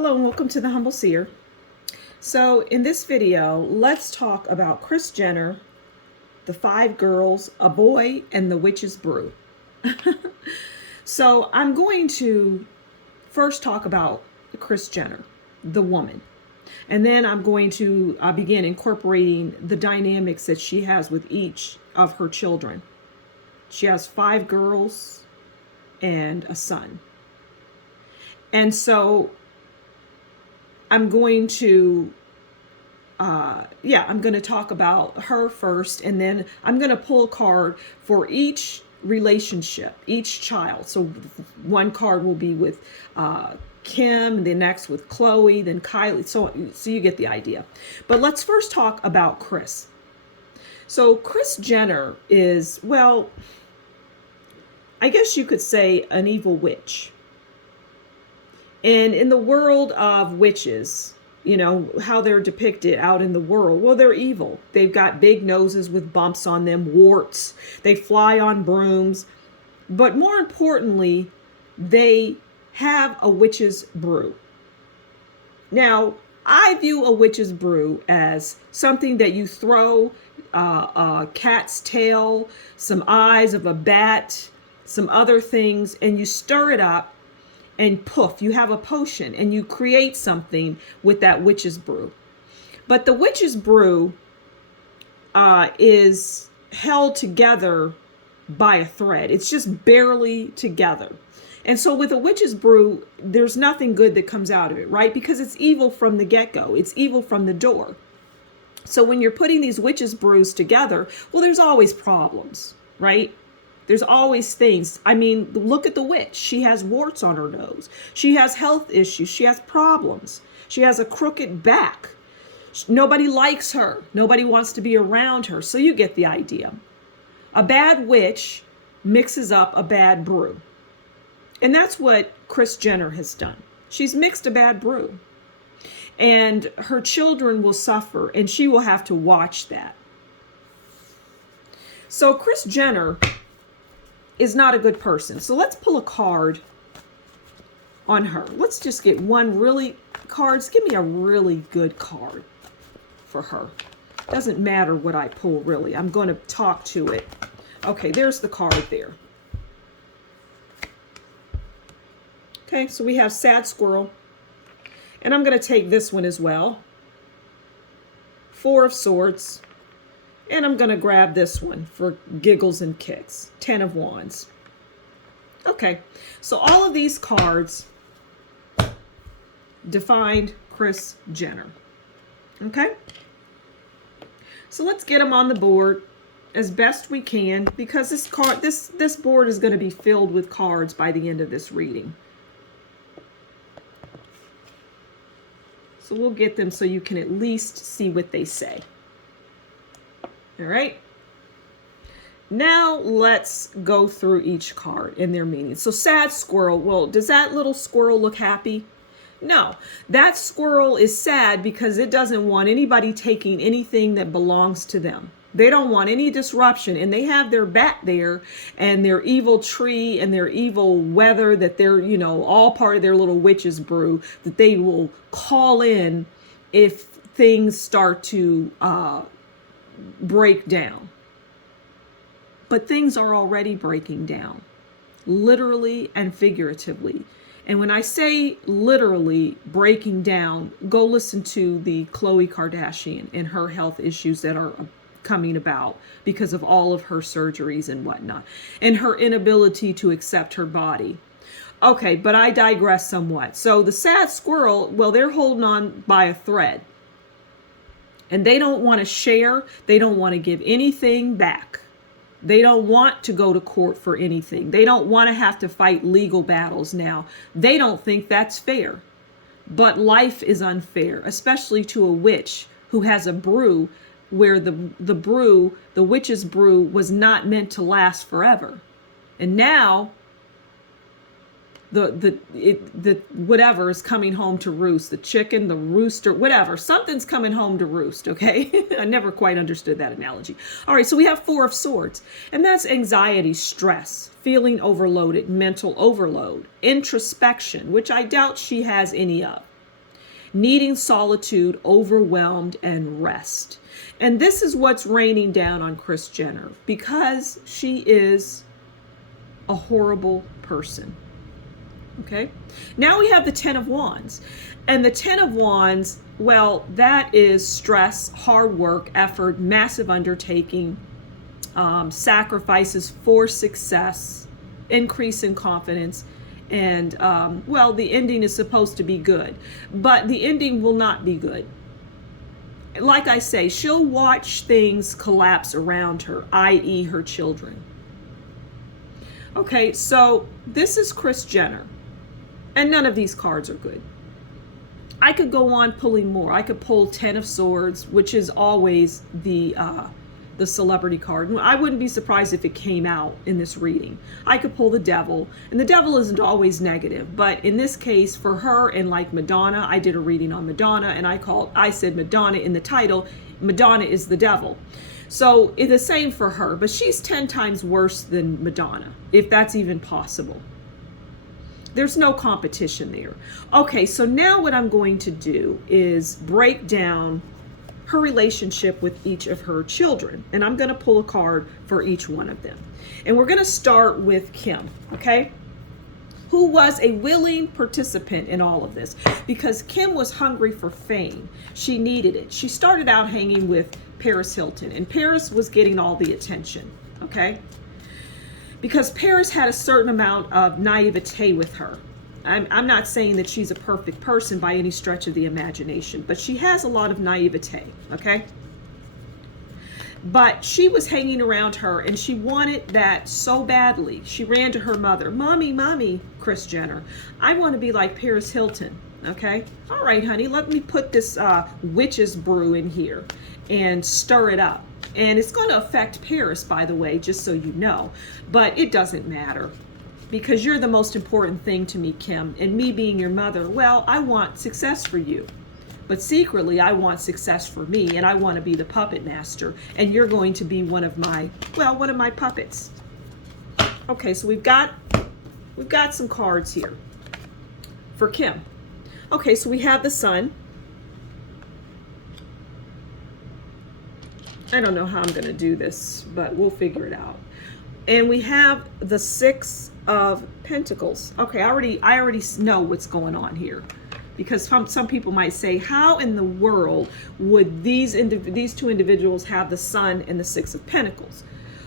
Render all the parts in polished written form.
Hello and welcome to the Humble Seer. So in this video, let's talk about Kris Jenner, the 5 girls, a boy, and the witch's brew. So I'm going to first talk about Kris Jenner, the woman. And then I'm going to begin incorporating the dynamics that she has with each of her children. She has 5 girls and a son. And so I'm going to talk about her first, and then I'm going to pull a card for each relationship, each child. So one card will be with Kim, the next with Khloe, then Kylie. So you get the idea. But let's first talk about Kris. So Kris Jenner is, well, I guess you could say an evil witch. And in the world of witches, you know, how they're depicted out in the world, well, they're evil. They've got big noses with bumps on them, warts. They fly on brooms. But more importantly, they have a witch's brew. Now, I view a witch's brew as something that you throw a cat's tail, some eyes of a bat, some other things, and you stir it up. And poof, you have a potion and you create something with that witch's brew. But the witch's brew is held together by a thread. It's just barely together. And so with a witch's brew, there's nothing good that comes out of it, right? Because it's evil from the get-go. It's evil from the door. So when you're putting these witch's brews together, well, there's always problems, right? There's always things. I mean, look at the witch. She has warts on her nose. She has health issues. She has problems. She has a crooked back. Nobody likes her. Nobody wants to be around her. So you get the idea. A bad witch mixes up a bad brew. And that's what Kris Jenner has done. She's mixed a bad brew. And her children will suffer, and she will have to watch that. So Kris Jenner is not a good person. So let's pull a card on her. Let's just get one really cards. Give me a really good card for her. Doesn't matter what I pull, really. I'm going to talk to it. Okay, there's the card there. Okay, so we have Sad Squirrel. And I'm going to take this one as well. 4 of Swords. And I'm going to grab this one for giggles and kicks. 10 of Wands. Okay, so all of these cards defined Kris Jenner. Okay? So let's get them on the board as best we can, because this board is going to be filled with cards by the end of this reading. So we'll get them so you can at least see what they say. All right. Now let's go through each card and their meaning. So Sad Squirrel. Well, does that little squirrel look happy? No. That squirrel is sad because it doesn't want anybody taking anything that belongs to them. They don't want any disruption, and they have their bat there and their evil tree and their evil weather that they're, you know, all part of their little witch's brew that they will call in if things start to break down. But things are already breaking down, literally and figuratively. And when I say literally breaking down, go listen to the Kourtney Kardashian and her health issues that are coming about because of all of her surgeries and whatnot, and her inability to accept her body. Okay, but I digress somewhat. So the sad squirrel, well, they're holding on by a thread. And they don't want to share. They don't want to give anything back. They don't want to go to court for anything. They don't want to have to fight legal battles now. They don't think that's fair. But life is unfair, especially to a witch who has a brew where the witch's brew was not meant to last forever. And now the whatever is coming home to roost, the chicken, the rooster, whatever, something's coming home to roost. Okay. I never quite understood that analogy. All right. So we have 4 of Swords, and that's anxiety, stress, feeling overloaded, mental overload, introspection, which I doubt she has any of. needing solitude, overwhelmed, and rest. And this is what's raining down on Kris Jenner because she is a horrible person. Okay? Now we have the Ten of Wands. And the Ten of Wands, well, that is stress, hard work, effort, massive undertaking, sacrifices for success, increase in confidence, and, well, the ending is supposed to be good. But the ending will not be good. Like I say, she'll watch things collapse around her, i.e. her children. Okay, so this is Kris Jenner. And none of these cards are good. I could go on pulling more. I could pull 10 of Swords, which is always the celebrity card. I wouldn't be surprised if it came out in this reading. I could pull the Devil, and the Devil isn't always negative, but in this case, for her and like Madonna, I did a reading on Madonna, and I said Madonna in the title. Madonna is the Devil. So it's the same for her, but she's 10 times worse than Madonna, if that's even possible. There's no competition there. Okay, so now what I'm going to do is break down her relationship with each of her children. And I'm going to pull a card for each one of them. And we're going to start with Kim, okay? Who was a willing participant in all of this. Because Kim was hungry for fame. She needed it. She started out hanging with Paris Hilton. And Paris was getting all the attention, okay? Because Paris had a certain amount of naivete with her. I'm not saying that she's a perfect person by any stretch of the imagination, but she has a lot of naivete, okay? But she was hanging around her, and she wanted that so badly. She ran to her mother, Mommy, Kris Jenner, I want to be like Paris Hilton, okay? All right, honey, let me put this witch's brew in here and stir it up. And it's going to affect Paris, by the way, just so you know. But it doesn't matter because you're the most important thing to me, Kim. And me being your mother, well, I want success for you. But secretly, I want success for me, and I want to be the puppet master. And you're going to be one of my puppets. Okay, so we've got some cards here for Kim. Okay, so we have the Sun. I don't know how I'm going to do this, but we'll figure it out. And we have the Six of Pentacles. Okay, I already know what's going on here. Because some people might say, how in the world would these two individuals have the Sun and the Six of Pentacles?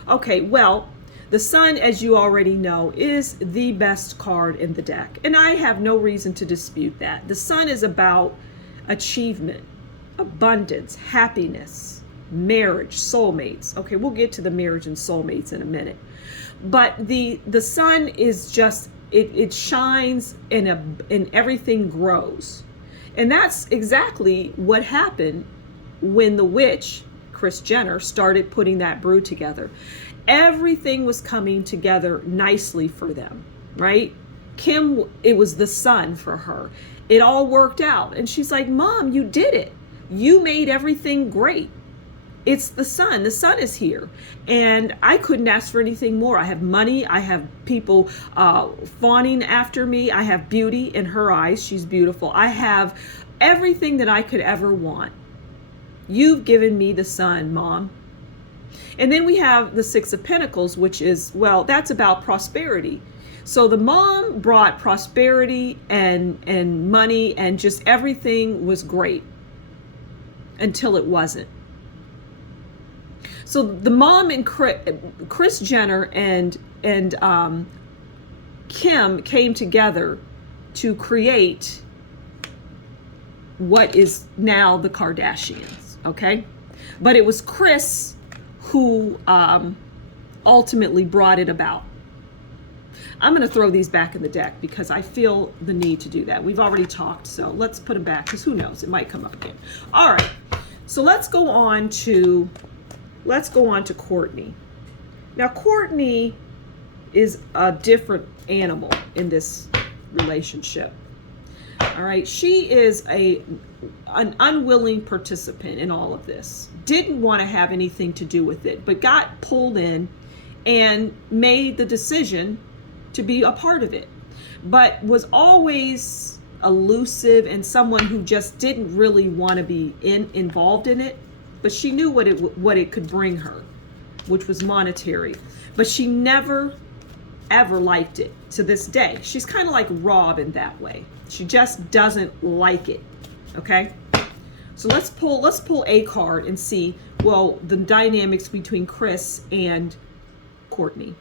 Okay, well, the Sun, as you already know, is the best card in the deck. And I have no reason to dispute that. The Sun is about achievement, abundance, happiness, marriage, soulmates. Okay, we'll get to the marriage and soulmates in a minute. But the Sun is just, it shines and everything grows. And that's exactly what happened when the witch, Kris Jenner, started putting that brew together. Everything was coming together nicely for them, right? Kim, it was the Sun for her. It all worked out. And she's like, Mom, you did it. You made everything great. It's the Sun. The Sun is here. And I couldn't ask for anything more. I have money. I have people fawning after me. I have beauty in her eyes. She's beautiful. I have everything that I could ever want. You've given me the Sun, Mom. And then we have the Six of Pentacles, which is, well, that's about prosperity. So the mom brought prosperity and money, and just everything was great until it wasn't. So the mom and Kris Jenner and Kim came together to create what is now the Kardashians, okay? But it was Kris who ultimately brought it about. I'm going to throw these back in the deck because I feel the need to do that. We've already talked, so let's put them back because who knows, it might come up again. All right, so let's go on to Kourtney. Now, Kourtney is a different animal in this relationship. All right, she is an unwilling participant in all of this. Didn't want to have anything to do with it, but got pulled in and made the decision to be a part of it, but was always elusive and someone who just didn't really want to be involved in it, but she knew what it could bring her, which was monetary. But she never ever liked it to this day. She's kind of like Rob in that way. She just doesn't like it. Okay? So let's pull a card and see, well, the dynamics between Kris and Kourtney.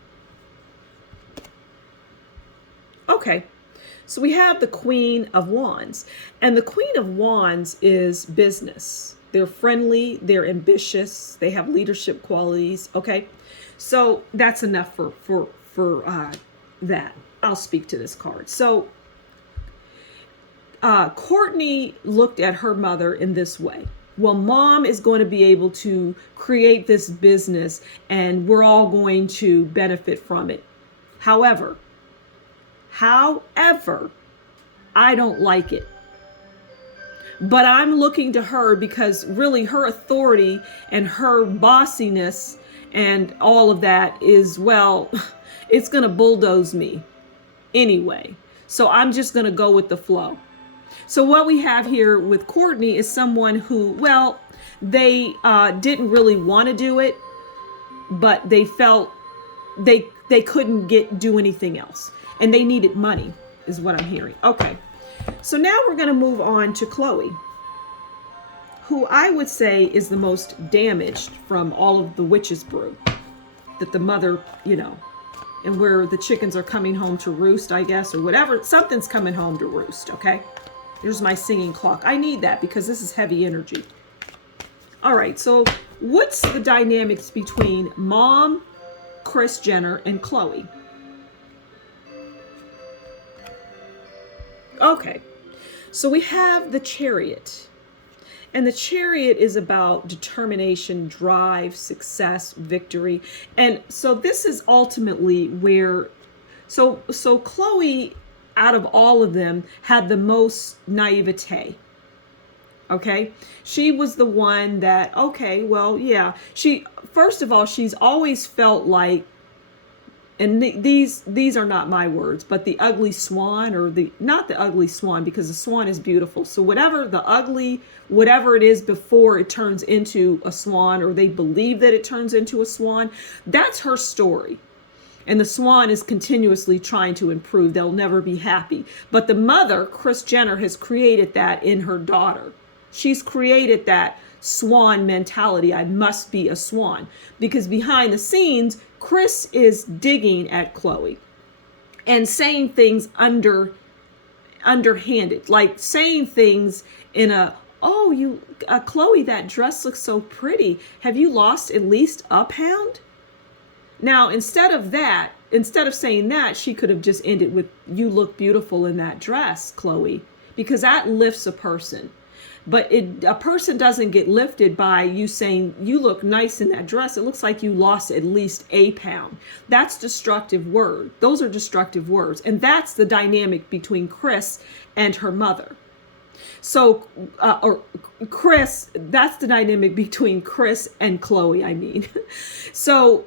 Okay. So we have the Queen of Wands. And the Queen of Wands is business. They're friendly, they're ambitious, they have leadership qualities, okay? So that's enough for that. I'll speak to this card. So Kourtney looked at her mother in this way. Well, mom is going to be able to create this business and we're all going to benefit from it. However, I don't like it. But I'm looking to her because really her authority and her bossiness and all of that is, well, it's going to bulldoze me anyway. So I'm just going to go with the flow. So what we have here with Kourtney is someone who, well, they didn't really want to do it, but they felt they couldn't do anything else. And they needed money, is what I'm hearing. Okay. So now we're going to move on to Khloe, who I would say is the most damaged from all of the witch's brew. That the mother, and where the chickens are coming home to roost, I guess, or whatever. Something's coming home to roost, okay? Here's my singing clock. I need that because this is heavy energy. All right, so what's the dynamics between Mom, Kris Jenner, and Khloe? Okay, so we have the Chariot. And the Chariot is about determination, drive, success, victory. And so this is ultimately where, so Khloe, out of all of them, had the most naivete. Okay, she was the one that, okay, well, yeah, first of all, she's always felt like, and these are not my words, but the ugly swan, or not the ugly swan, because the swan is beautiful. So whatever it is before it turns into a swan, or they believe that it turns into a swan, that's her story. And the swan is continuously trying to improve. They'll never be happy. But the mother, Kris Jenner, has created that in her daughter. She's created that swan mentality. I must be a swan. Because behind the scenes, Kris is digging at Khloe and saying things underhanded, like saying things in Khloe, that dress looks so pretty. Have you lost at least a pound? Now, instead of saying that, she could have just ended with, you look beautiful in that dress, Khloe, because that lifts a person. But a person doesn't get lifted by you saying, you look nice in that dress. It looks like you lost at least a pound. That's destructive word. Those are destructive words. And that's the dynamic between Kris and her mother. So, that's the dynamic between Kris and Khloe, I mean. So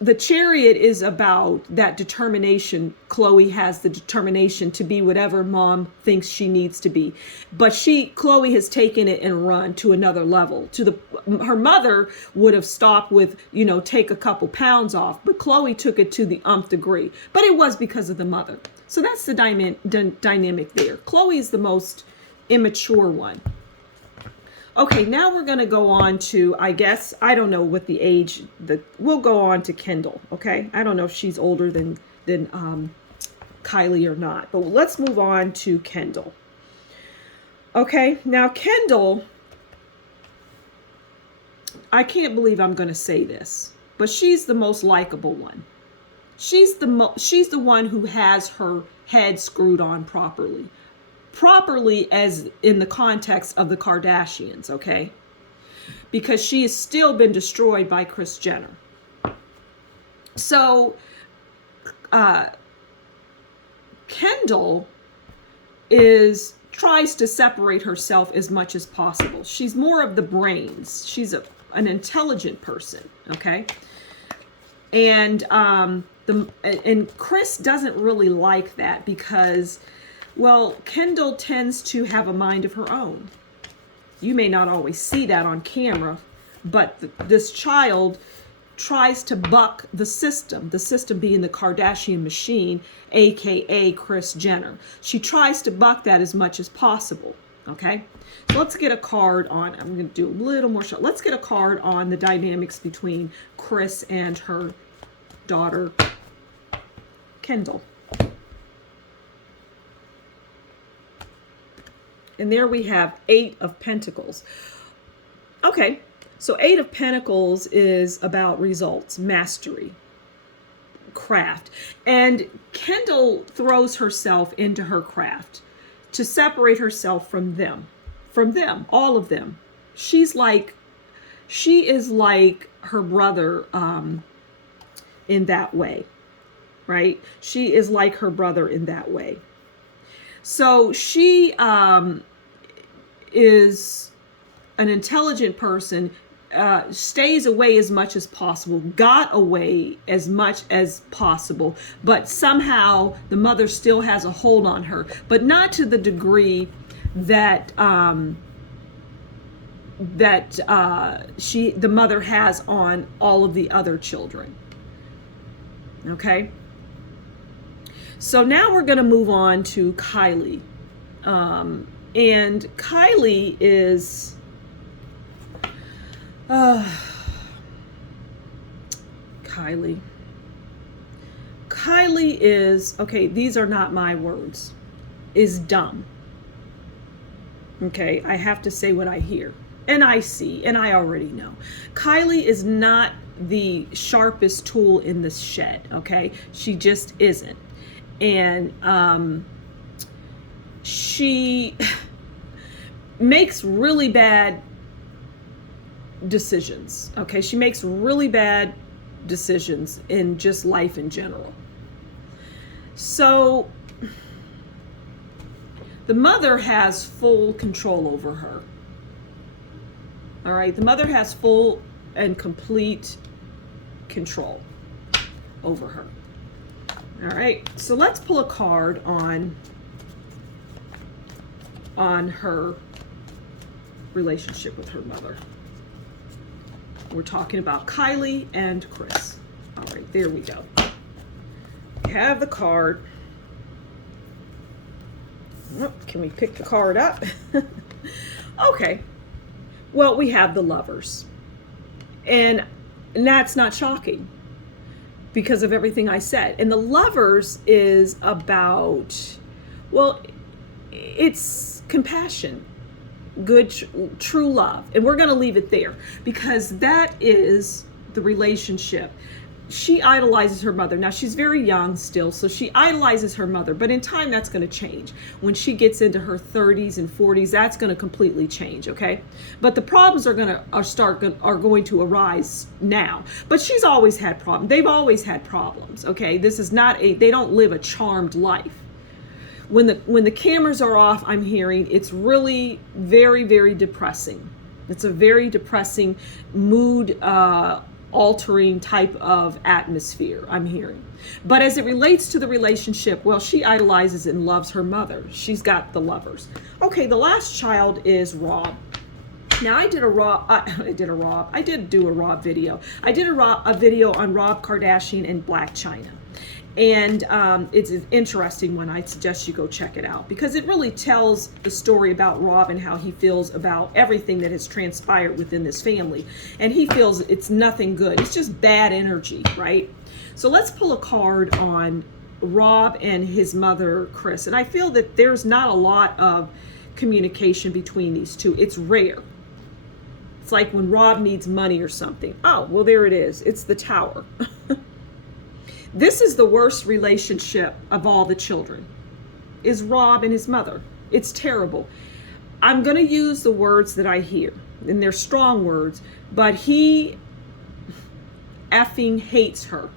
the Chariot is about that determination. Khloe has the determination to be whatever mom thinks she needs to be. But Khloe has taken it and run to another level. Her mother would have stopped with, take a couple pounds off. But Khloe took it to the nth degree. But it was because of the mother. So that's the dynamic there. Khloe is the most immature one. Okay, now we're going to go on to, I guess, I don't know what the age, we'll go on to Kendall, okay? I don't know if she's older than Kylie or not, but let's move on to Kendall. Okay, now Kendall, I can't believe I'm going to say this, but she's the most likable one. She's the one who has her head screwed on properly as in the context of the Kardashians, okay? Because she has still been destroyed by Kris Jenner. So, Kendall tries to separate herself as much as possible. She's more of the brains. She's an intelligent person, okay? And Kris doesn't really like that because Well, Kendall tends to have a mind of her own. You may not always see that on camera, but this child tries to buck the system being the Kardashian machine, aka Kris Jenner. She tries to buck that as much as possible. Okay, so let's get a card on. I'm going to do a little more shot. Let's get a card on the dynamics between Kris and her daughter, Kendall. And there we have 8 of Pentacles. Okay, so 8 of Pentacles is about results, mastery, craft. And Kendall throws herself into her craft to separate herself from them, all of them. She is like her brother in that way, right? She is like her brother in that way. So she is an intelligent person, stays away as much as possible, got away as much as possible, but somehow the mother still has a hold on her, but not to the degree that the mother has on all of the other children. Okay? So now we're going to move on to Kylie. And Kylie is... Kylie is, okay, these are not my words, is dumb. Okay, I have to say what I hear and I see and I already know. Kylie is not the sharpest tool in the shed, okay? She just isn't. And she makes really bad decisions, okay? She makes really bad decisions in just life in general. So the mother has full control over her. All right, the mother has full and complete control over her. All right, so let's pull a card on her relationship with her mother. We're talking about Kylie and Kris. All right, there we go. We have the card. Oh, can we pick the card up? Okay. Well, we have the Lovers. And that's not shocking because of everything I said. And the Lovers is about, well, it's compassion, good, true love. And we're going to leave it there because that is the relationship. She idolizes her mother. Now, she's very young still, so she idolizes her mother. But in time, that's going to change. When she gets into her 30s and 40s, that's going to completely change, okay? But the problems are going to arise now. But she's always had problems. They've always had problems, okay? This is not they don't live a charmed life. When the cameras are off, I'm hearing it's really very, very depressing. It's a very depressing mood altering type of atmosphere I'm hearing. But as it relates to the relationship, well, she idolizes and loves her mother. She's got the Lovers. Okay, the last child is Rob. Now I did do a Rob video. I did a video on Rob Kardashian and Blac Chyna. And it's an interesting one. I suggest you go check it out because it really tells the story about Rob and how he feels about everything that has transpired within this family. And he feels it's nothing good. It's just bad energy, right? So let's pull a card on Rob and his mother, Kris. And I feel that there's not a lot of communication between these two. It's rare. It's like when Rob needs money or something. Oh, well, there it is. It's the Tower. This is the worst relationship of all the children, is Rob and his mother. It's terrible. I'm going to use the words that I hear, and they're strong words, but he effing hates her.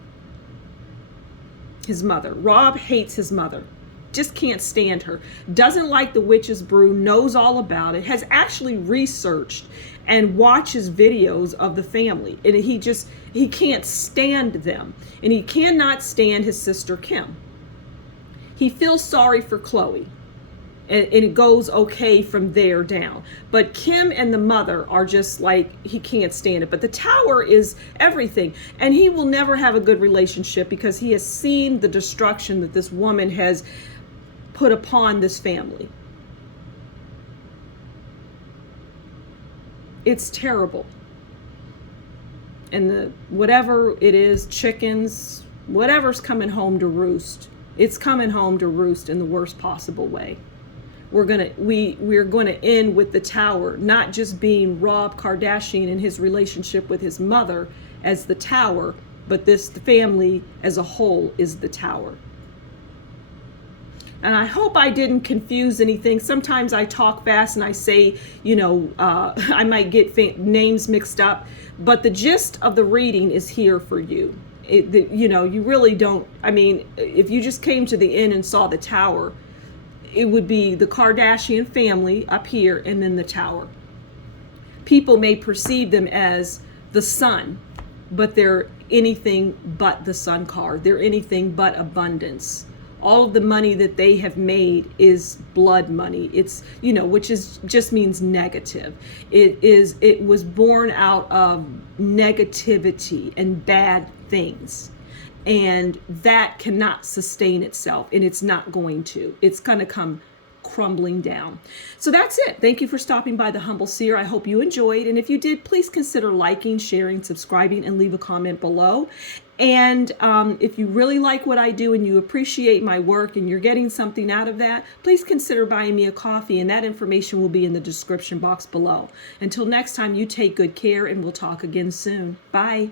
His mother. Rob hates his mother. Just can't stand her. Doesn't like the witch's brew, knows all about it, has actually researched and watches videos of the family. And he can't stand them. And he cannot stand his sister Kim. He feels sorry for Chloe. and it goes okay from there down. But Kim and the mother are just like, he can't stand it. But the tower is everything. And he will never have a good relationship because he has seen the destruction that this woman has put upon this family. It's terrible. And the whatever it is, chickens, whatever's coming home to roost, it's coming home to roost in the worst possible way. We're gonna end with the tower not just being Rob Kardashian and his relationship with his mother as the tower, but this family as a whole is the tower. And I hope I didn't confuse anything. Sometimes I talk fast and I say, I might get names mixed up, but the gist of the reading is here for you. You really don't, if you just came to the end and saw the tower, it would be the Kardashian family up here and then the tower. People may perceive them as the sun, but they're anything but the sun card. They're anything but abundance. All of the money that they have made is blood money. It's, which is just means negative. It was born out of negativity and bad things. And that cannot sustain itself, and it's not going to. It's going to come crumbling down. So that's it. Thank you for stopping by the Humble Seer. I hope you enjoyed. And if you did, please consider liking, sharing, subscribing, and leave a comment below. And if you really like what I do and you appreciate my work and you're getting something out of that, please consider buying me a coffee, and that information will be in the description box below. Until next time, you take good care, and we'll talk again soon. Bye.